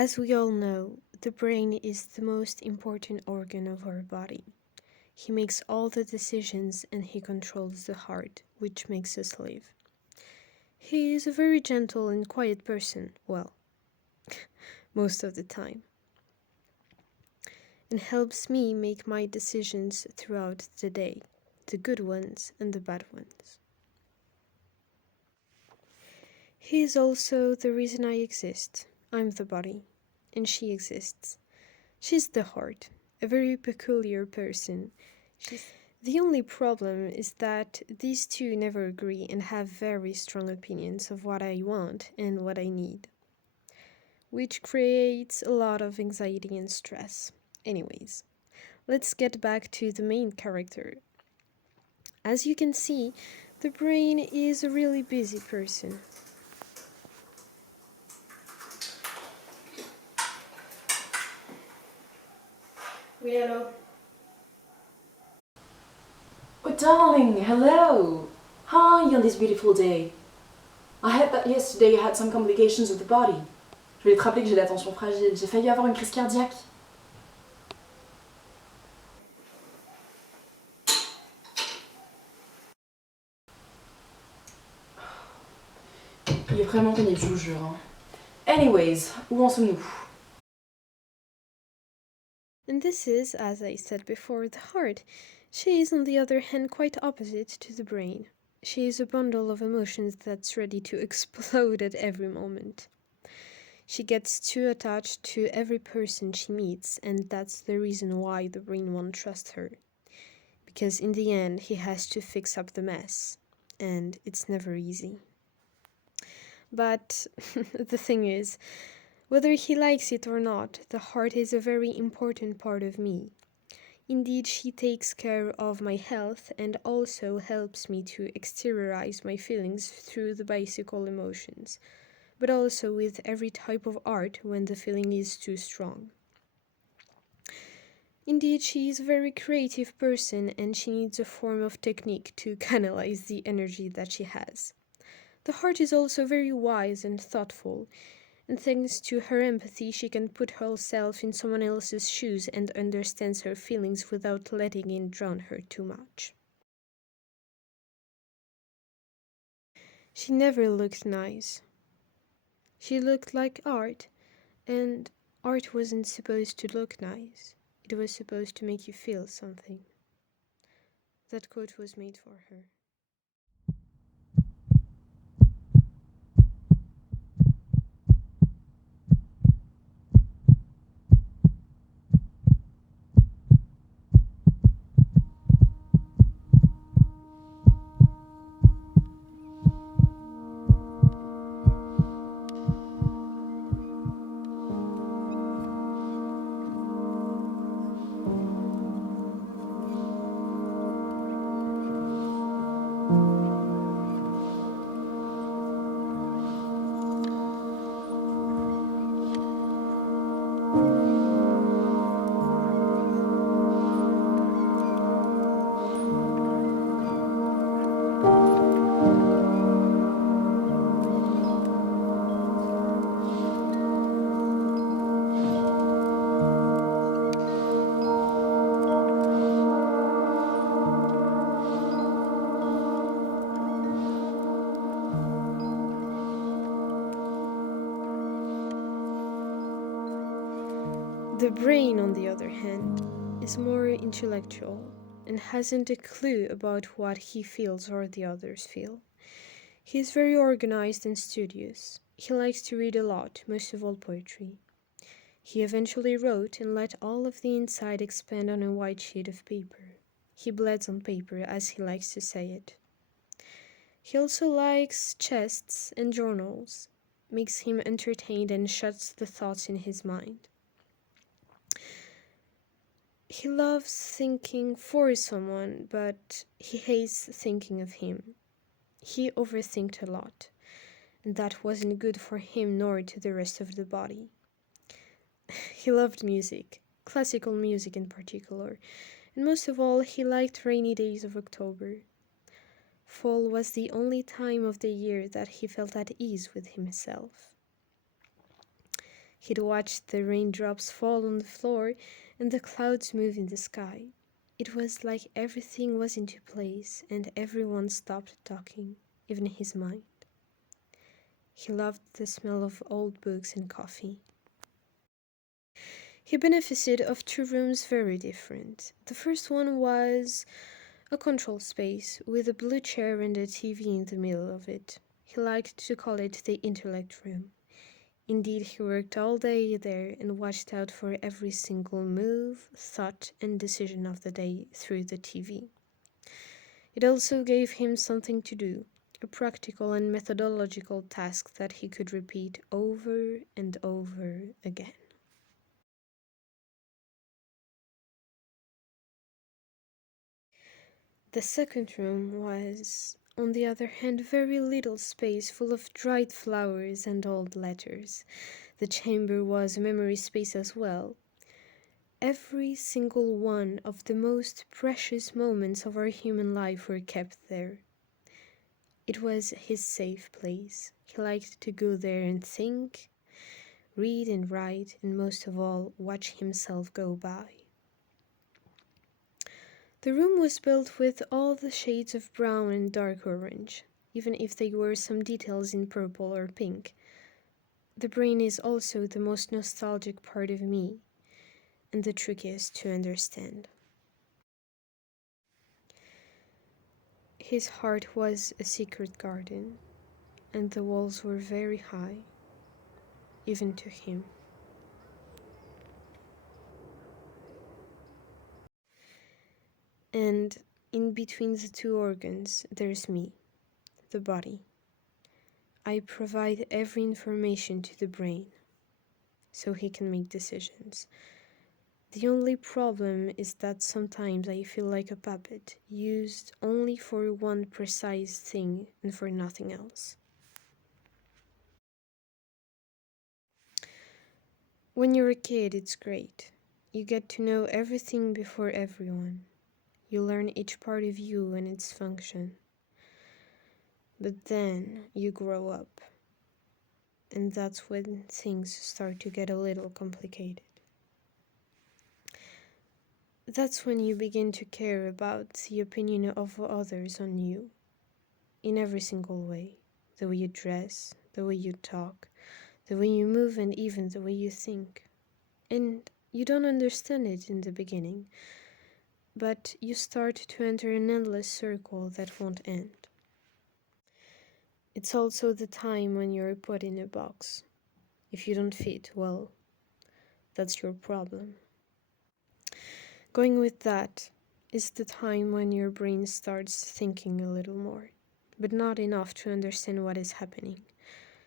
As we all know, the brain is the most important organ of our body. He makes all the decisions and he controls the heart, which makes us live. He is a very gentle and quiet person, well, most of the time, and helps me make my decisions throughout the day, the good ones and the bad ones. He is also the reason I exist. I'm the body, and she exists. She's the heart, a very peculiar person. The only problem is that these two never agree and have very strong opinions of what I want and what I need, which creates a lot of anxiety and stress. Anyways, let's get back to the main character. As you can see, the brain is a really busy person. Oui, hello. Oh, darling, hello! How are you on this beautiful day? I heard that yesterday you had some complications with the body. Je voulais te rappeler que j'ai l'attention fragile. J'ai failli avoir une crise cardiaque. Il est vraiment pénible, je vous jure. Hein. Anyways, où en sommes-nous? And this is, as I said before, the heart. She is, on the other hand, quite opposite to the brain. She is a bundle of emotions that's ready to explode at every moment. She gets too attached to every person she meets, and that's the reason why the brain won't trust her. Because in the end, he has to fix up the mess, and it's never easy. But the thing is, whether he likes it or not, the heart is a very important part of me. Indeed, she takes care of my health and also helps me to exteriorize my feelings through the bicycle emotions, but also with every type of art when the feeling is too strong. Indeed, she is a very creative person and she needs a form of technique to canalize the energy that she has. The heart is also very wise and thoughtful, and thanks to her empathy, she can put herself in someone else's shoes and understands her feelings without letting it drown her too much. She never looked nice. She looked like art, and art wasn't supposed to look nice. It was supposed to make you feel something. That quote was made for her. The brain, on the other hand, is more intellectual and hasn't a clue about what he feels or the others feel. He is very organized and studious. He likes to read a lot, most of all poetry. He eventually wrote and let all of the inside expand on a white sheet of paper. He bleeds on paper, as he likes to say it. He also likes chests and journals, makes him entertained and shuts the thoughts in his mind. He loves thinking for someone, but he hates thinking of him. He overthinked a lot, and that wasn't good for him nor to the rest of the body. He loved music, classical music in particular, and most of all, he liked rainy days of October. Fall was the only time of the year that he felt at ease with himself. He'd watch the raindrops fall on the floor and the clouds move in the sky. It was like everything was into place and everyone stopped talking, even his mind. He loved the smell of old books and coffee. He benefited of two rooms very different. The first one was a control space with a blue chair and a TV in the middle of it. He liked to call it the intellect room. Indeed, he worked all day there and watched out for every single move, thought, and decision of the day through the TV. It also gave him something to do, a practical and methodological task that he could repeat over and over again. The second room was, on the other hand, very little space full of dried flowers and old letters. The chamber was a memory space as well. Every single one of the most precious moments of our human life were kept there. It was his safe place. He liked to go there and think, read and write, and most of all, watch himself go by. The room was built with all the shades of brown and dark orange, even if there were some details in purple or pink. The brain is also the most nostalgic part of me, and the trickiest to understand. His heart was a secret garden, and the walls were very high, even to him. And in between the two organs, there's me, the body. I provide every information to the brain, so he can make decisions. The only problem is that sometimes I feel like a puppet, used only for one precise thing and for nothing else. When you're a kid, it's great. You get to know everything before everyone. You learn each part of you and its function. But then you grow up, and that's when things start to get a little complicated. That's when you begin to care about the opinion of others on you, in every single way. The way you dress, the way you talk, the way you move, and even the way you think. And you don't understand it in the beginning, but you start to enter an endless circle that won't end. It's also the time when you're put in a box. If you don't fit, well, that's your problem. Going with that is the time when your brain starts thinking a little more, but not enough to understand what is happening.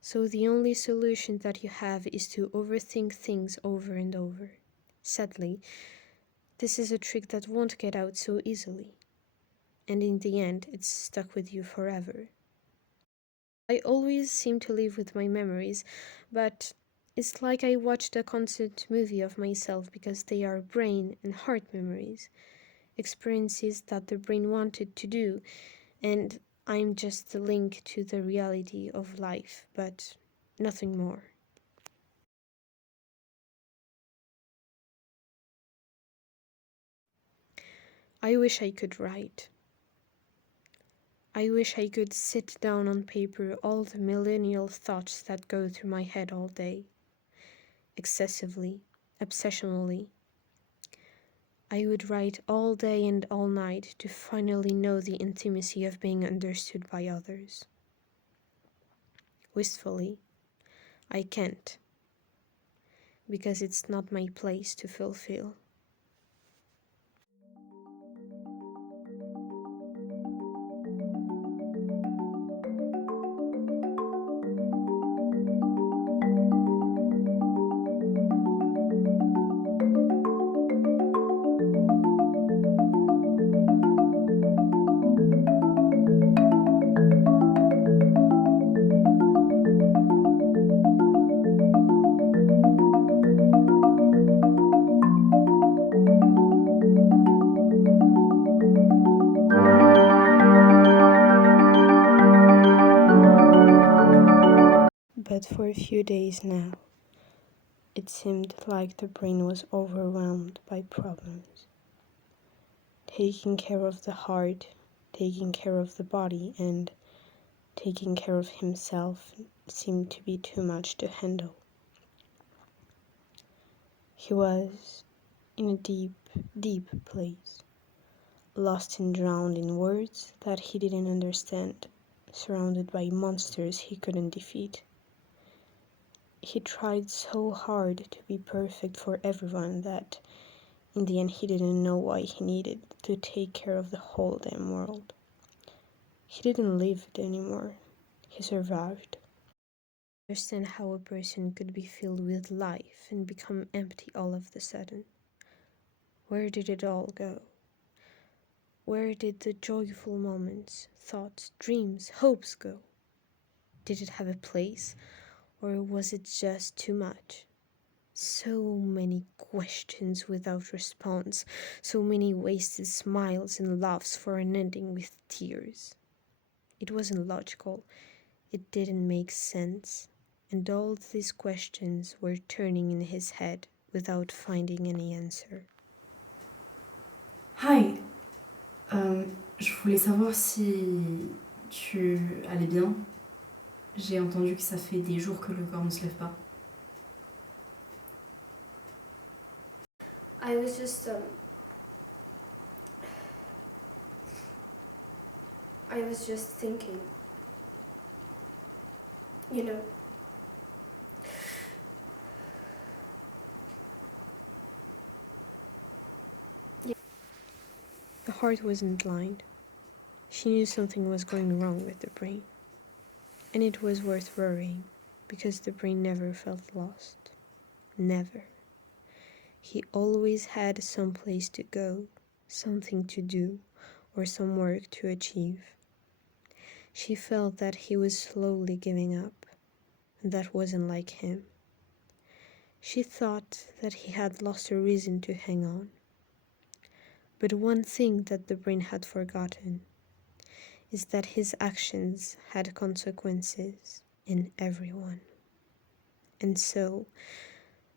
So the only solution that you have is to overthink things over and over. Sadly, this is a trick that won't get out so easily, and in the end, it's stuck with you forever. I always seem to live with my memories, but it's like I watched a constant movie of myself because they are brain and heart memories, experiences that the brain wanted to do, and I'm just the link to the reality of life, but nothing more. I wish I could write. I wish I could sit down on paper all the millennial thoughts that go through my head all day. Excessively, obsessionally. I would write all day and all night to finally know the intimacy of being understood by others. Wistfully, I can't, because it's not my place to fulfill. But for a few days now, It seemed like the brain was overwhelmed by problems. Taking care of the heart, taking care of the body, and taking care of himself seemed to be too much to handle. He was in a deep, deep place, lost and drowned in words that he didn't understand, surrounded by monsters he couldn't defeat. He tried so hard to be perfect for everyone that in the end he didn't know why he needed to take care of the whole damn world. He didn't live it anymore. He survived. Understand how a person could be filled with life and become empty all of a sudden. Where did it all go? Where did the joyful moments, thoughts, dreams, hopes go? Did it have a place, or was it just too much? So many questions without response, so many wasted smiles and laughs for an ending with tears. It wasn't logical, it didn't make sense, and all these questions were turning in his head without finding any answer. Hi, je voulais savoir si tu allais bien. J'ai entendu que ça fait des jours que le corps ne se lève pas. I was just thinking, you know, the heart wasn't blind. She knew something was going wrong with the brain. And it was worth worrying, because the brain never felt lost. Never. He always had some place to go, something to do, or some work to achieve. She felt that he was slowly giving up, and that wasn't like him. She thought that he had lost a reason to hang on. But one thing that the brain had forgotten is that his actions had consequences in everyone. And so,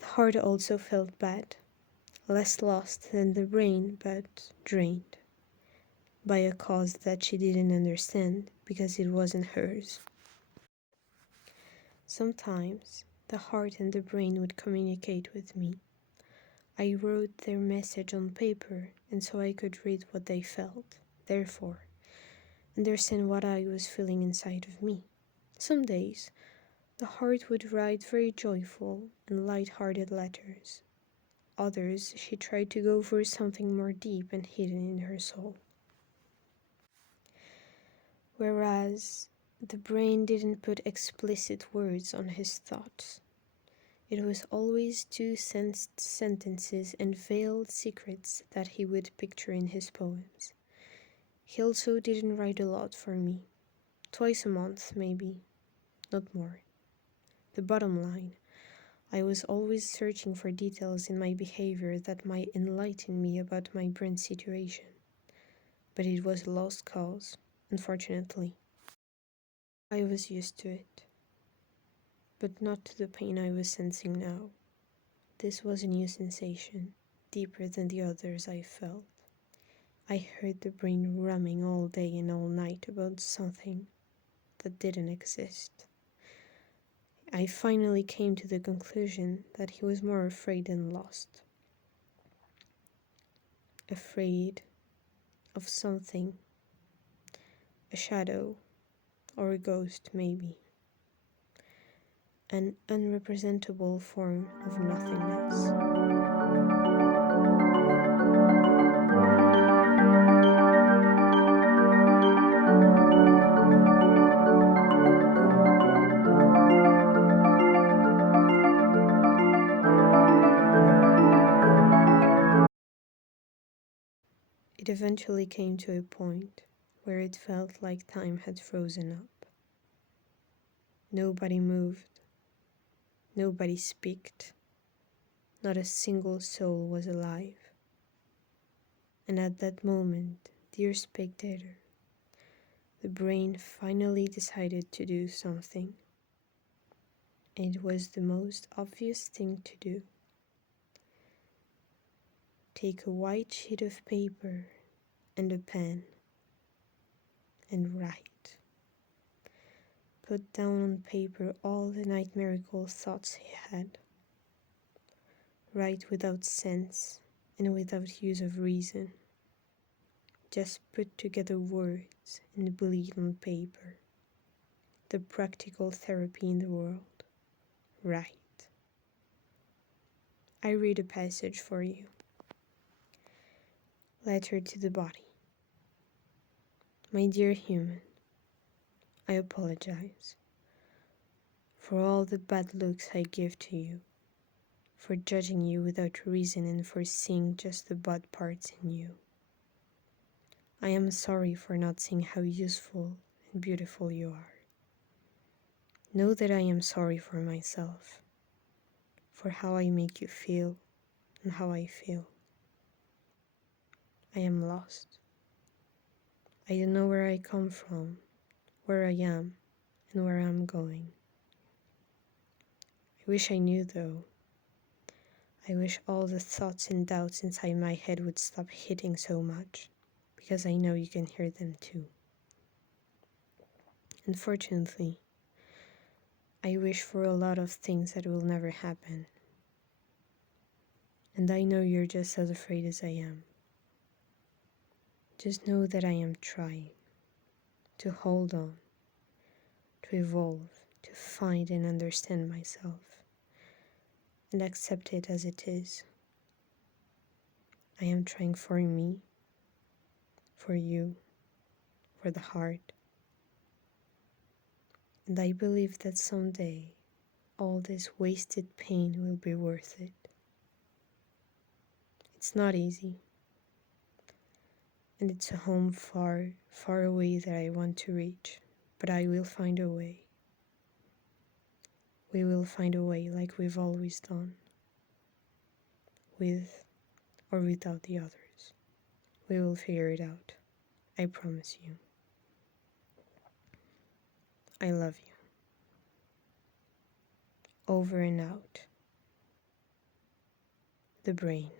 the heart also felt bad, less lost than the brain, but drained by a cause that she didn't understand because it wasn't hers. Sometimes, the heart and the brain would communicate with me. I wrote their message on paper, and so I could read what they felt, therefore, understand what I was feeling inside of me. Some days, the heart would write very joyful and light-hearted letters. Others, she tried to go for something more deep and hidden in her soul. Whereas the brain didn't put explicit words on his thoughts. It was always two sentences and veiled secrets that he would picture in his poems. He also didn't write a lot for me. Twice a month, maybe. Not more. The bottom line, I was always searching for details in my behavior that might enlighten me about my brain situation. But it was a lost cause, unfortunately. I was used to it, but not to the pain I was sensing now. This was a new sensation, deeper than the others I felt. I heard the brain rumming all day and all night about something that didn't exist. I finally came to the conclusion that he was more afraid than lost. Afraid of something, a shadow, or a ghost maybe. An unrepresentable form of nothingness. It eventually came to a point where it felt like time had frozen up. Nobody moved. Nobody speaked. Not a single soul was alive. And at that moment, dear spectator, the brain finally decided to do something. It was the most obvious thing to do. Take a white sheet of paper and a pen and write. Put down on paper all the nightmarical thoughts he had. Write without sense and without use of reason. Just put together words and bleed on paper. The practical therapy in the world. Write. I read a passage for you. Letter to the body. My dear human, I apologize for all the bad looks I give to you, for judging you without reason and for seeing just the bad parts in you. I am sorry for not seeing how useful and beautiful you are. Know that I am sorry for myself, for how I make you feel and how I feel. I am lost. I don't know where I come from, where I am, and where I'm going. I wish I knew though. I wish all the thoughts and doubts inside my head would stop hitting so much, because I know you can hear them too. Unfortunately, I wish for a lot of things that will never happen. And I know you're just as afraid as I am. Just know that I am trying to hold on, to evolve, to find and understand myself, and accept it as it is. I am trying for me, for you, for the heart. And I believe that someday all this wasted pain will be worth it. It's not easy. And it's a home far, far away that I want to reach, but I will find a way. We will find a way like we've always done, with or without the others. We will figure it out. I promise you. I love you. Over and out. The brain.